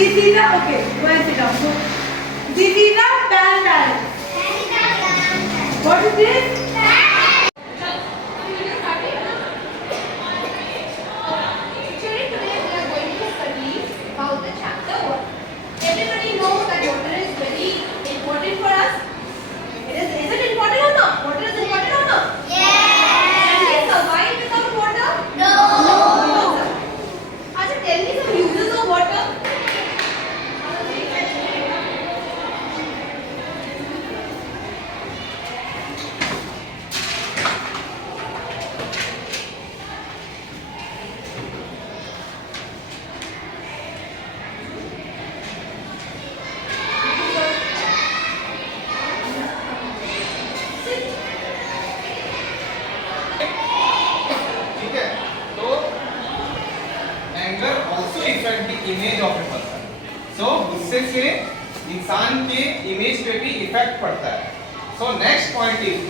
This is a, okay, go and sit down. So, this is a band dance. What is this? Actually, also affect the image of a person. So गुस्से से इंसान के image पे भी effect पड़ता है. So next point is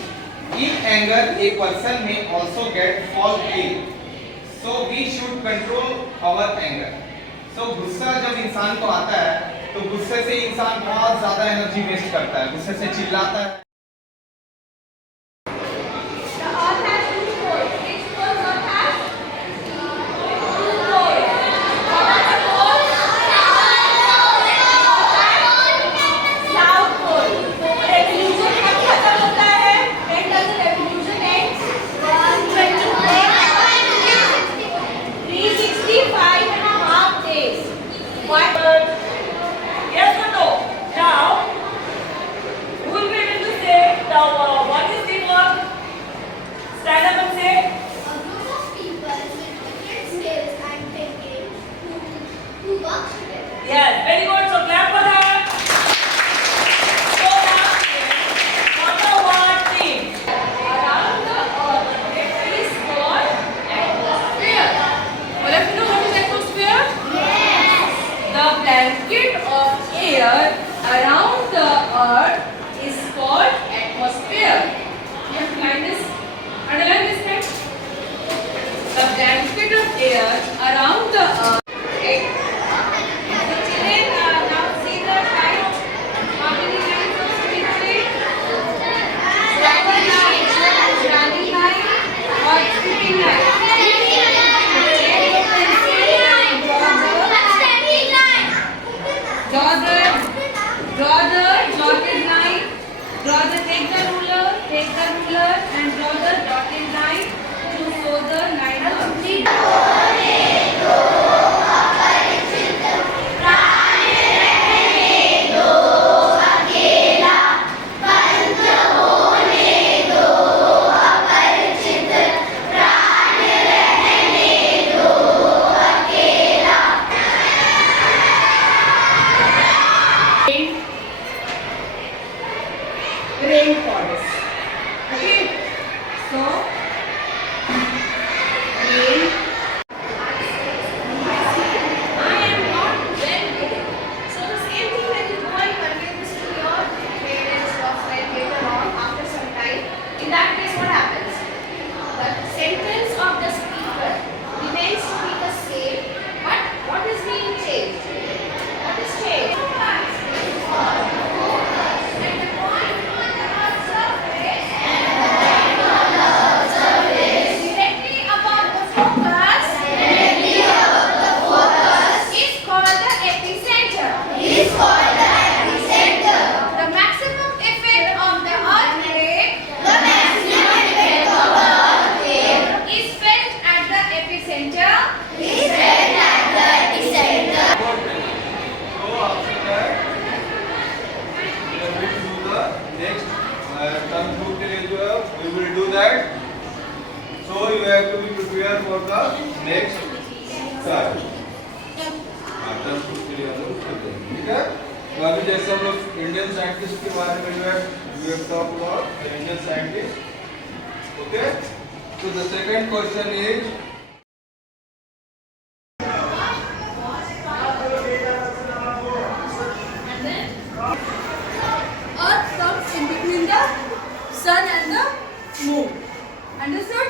in anger a person may also get fall ill. So we should control our anger. So गुस्सा जब इंसान को आता है तो गुस्से से इंसान बहुत ज्यादा एनर्जी वेस्ट करता है, गुस्से से चिल्लाता है. Yes, very good. So clap for her. So now, number one thing. Around the earth, there is called atmosphere. All of you know what is atmosphere? Yes. The blanket of air around the earth is called atmosphere. You have to underline this text. The blanket of air around the earth. Take the ruler and draw the dotted line to show the line of complete. Rainforest. Okay. So rain. I am not well today. So the same thing when you go and convey this to your parents or friend later on after some time, in that case what happens? The sentence of the speaker remains to be the same, but what is being changed? What is changed? Directly above the focus is called the epicenter. The maximum effect of the earthquake is felt at the epicenter. So after that we are going to do the next term group के लिए जो है we will do that. So you have to be prepared for the next term. term group के लिए हम लोग करते हैं, ठीक है? तो अभी जैसे हम लोग इंडियन साइंटिस्ट के बारे में जो है we have talked about the Indian scientist. Okay? So the second question is Earth comes in between the sun and the moon. Understood?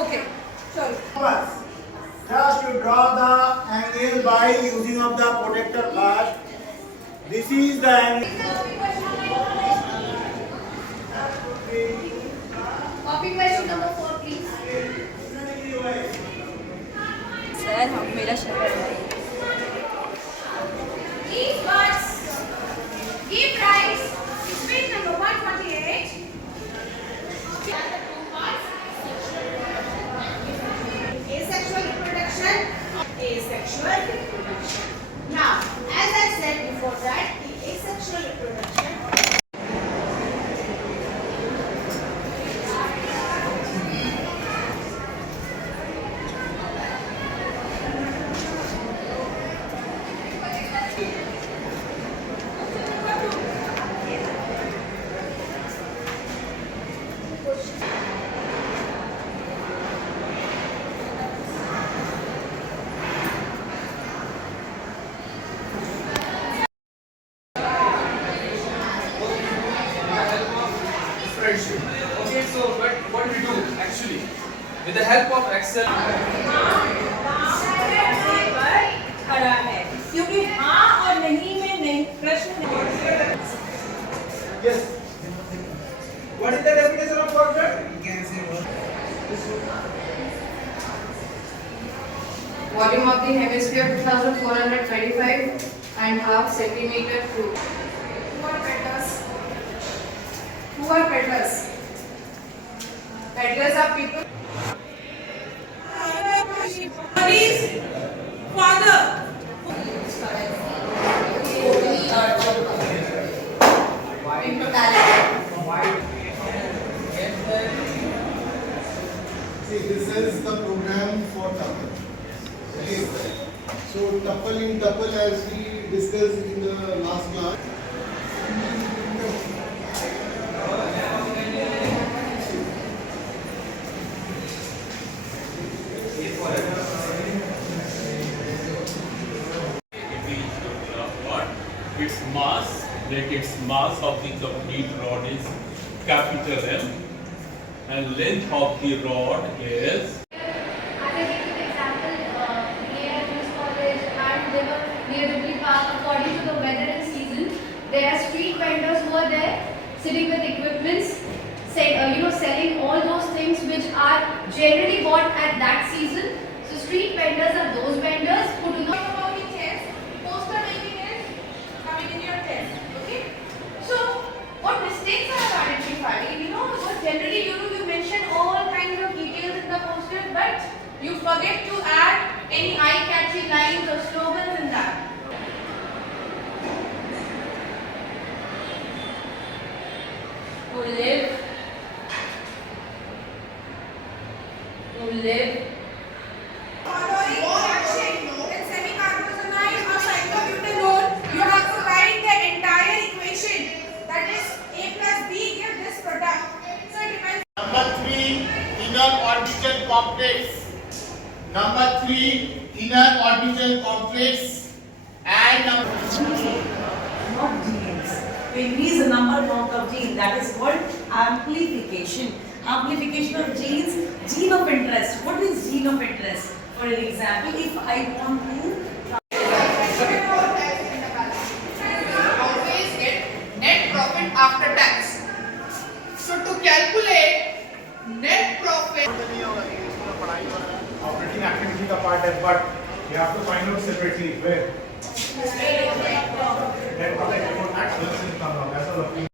Okay. Sorry. Just to draw the angle by using of the protector first. This is the angle. Copy question number 4, please. Sir हम मेरा शहर These words give rise to page number 148. Asexual reproduction. Asexual reproduction. Now, as I said before that, the asexual reproduction. So what we do actually with the help of Excel. पर खड़ा है क्योंकि हाँ और नहीं में नहीं प्रश्न नहीं। Yes. What is the definition of quadrant? Volume of the hemisphere 2425.5 centimeter cube. Who are peddlers? Who are peddlers? Peddlers are people. Please, father. In totality. See, this is the program for tuple. Okay. So tuple in tuple, as we discussed in the last class. Its mass, let its mass of the complete rod is capital M, and length of the rod is. I will give you an example. Near this college and they were near Ridley Park. According to the weather and season, there are street vendors who are there, sitting with equipments, selling all those things which are generally bought at that season. So street vendors are those vendors who do not. Poster making is coming in your test. Okay. So what mistakes are identified? What generally you mention all kinds of details in the poster, but you forget to add any eye-catchy lines or slogans in that. To live. Following action in semi-carbonized or cyclobutanol, you have to write the entire equation. That is A plus B give this product. So it depends. Number 3, inner orbital complex. Number 3, inner orbital complex. And number Not genes. We increase the number of genes. That is called amplification. Amplification of genes, gene of interest. What is gene of interest? For an example, if I want to Always get net profit after tax. So to calculate net profit. operating activity का part है, but you have to find out separately where. Net profit before tax versus income. ऐसा लगती है.